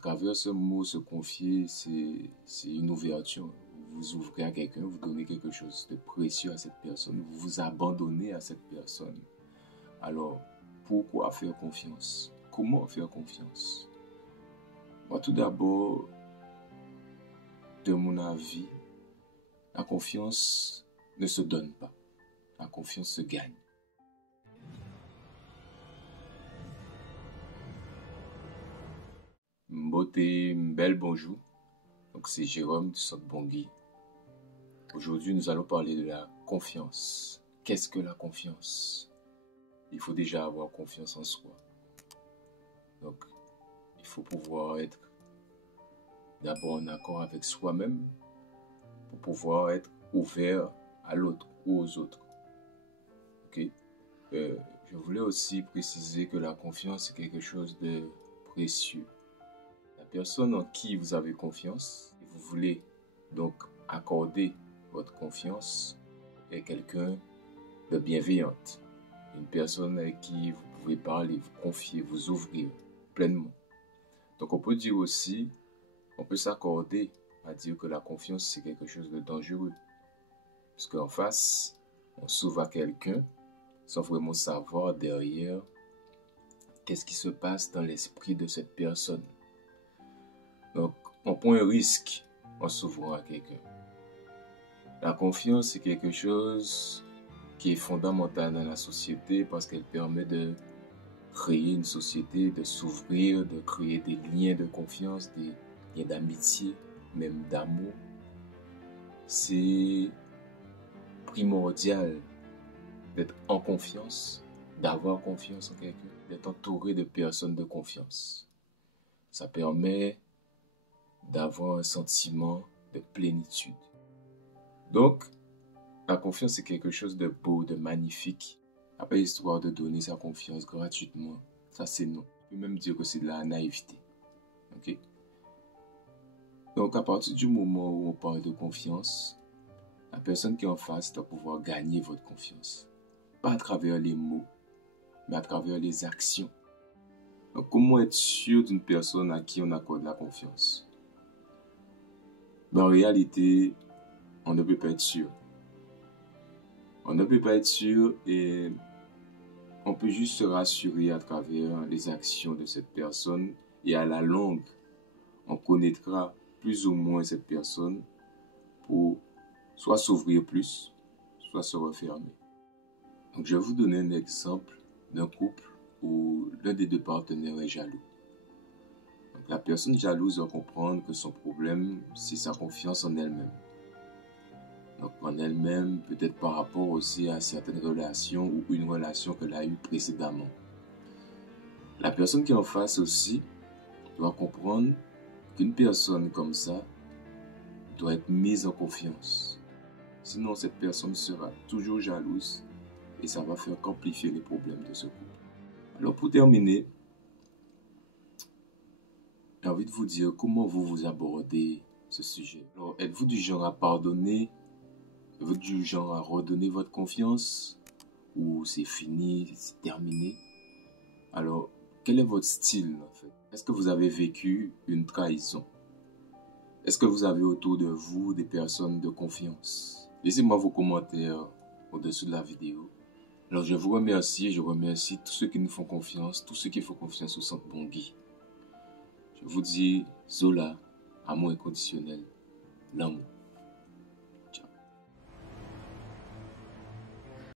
travers ce mot se confier, c'est une ouverture. Vous ouvrez à quelqu'un, vous donnez quelque chose de précieux à cette personne, vous vous abandonnez à cette personne. Alors, pourquoi faire confiance? Comment faire confiance? Moi, tout d'abord, de mon avis, la confiance ne se donne pas. La confiance se gagne. Beauté, belle bonjour. Donc c'est Jérôme du Centre Bangui. Aujourd'hui, nous allons parler de la confiance. Qu'est-ce que la confiance? Il faut déjà avoir confiance en soi. Donc, il faut pouvoir être d'abord en accord avec soi-même pour pouvoir être ouvert à l'autre ou aux autres. Ok? Je voulais aussi préciser que la confiance est quelque chose de précieux. La personne en qui vous avez confiance et vous voulez donc accorder votre confiance est quelqu'un de bienveillante. Une personne avec qui vous pouvez parler, vous confier, vous ouvrir pleinement. Donc on peut dire aussi, on peut s'accorder à dire que la confiance c'est quelque chose de dangereux. Parce qu'en face, on s'ouvre à quelqu'un sans vraiment savoir derrière qu'est-ce qui se passe dans l'esprit de cette personne. Donc on prend un risque en s'ouvrant à quelqu'un. La confiance c'est quelque chose qui est fondamental dans la société parce qu'elle permet de créer une société, de s'ouvrir, de créer des liens de confiance, des liens d'amitié, même d'amour. C'est primordial d'être en confiance, d'avoir confiance en quelqu'un, d'être entouré de personnes de confiance. Ça permet d'avoir un sentiment de plénitude. Donc, la confiance c'est quelque chose de beau, de magnifique. Pas histoire de donner sa confiance gratuitement. Ça c'est non. Je peux même dire que c'est de la naïveté. Ok? Donc à partir du moment où on parle de confiance, la personne qui est en face doit pouvoir gagner votre confiance. Pas à travers les mots, mais à travers les actions. Donc comment être sûr d'une personne à qui on accorde la confiance? En réalité, on ne peut pas être sûr. On ne peut pas être sûr et on peut juste se rassurer à travers les actions de cette personne et à la longue, on connaîtra plus ou moins cette personne pour soit s'ouvrir plus, soit se refermer. Donc je vais vous donner un exemple d'un couple où l'un des deux partenaires est jaloux. Donc la personne jalouse doit comprendre que son problème, c'est sa confiance en elle-même. Donc en elle-même, peut-être par rapport aussi à certaines relations ou une relation qu'elle a eue précédemment. La personne qui est en face aussi doit comprendre qu'une personne comme ça doit être mise en confiance. Sinon, cette personne sera toujours jalouse et ça va faire qu'amplifier les problèmes de ce couple. Alors pour terminer, j'ai envie de vous dire comment vous abordez ce sujet. Alors, êtes-vous du genre à pardonner? Êtes-vous du genre à redonner votre confiance? Ou c'est fini, c'est terminé? Alors, quel est votre style en fait? Est-ce que vous avez vécu une trahison? Est-ce que vous avez autour de vous des personnes de confiance? Laissez-moi vos commentaires au-dessus de la vidéo. Alors je vous remercie, je remercie tous ceux qui nous font confiance, tous ceux qui font confiance au Centre Bangui. Je vous dis, Zola, amour inconditionnel, l'amour.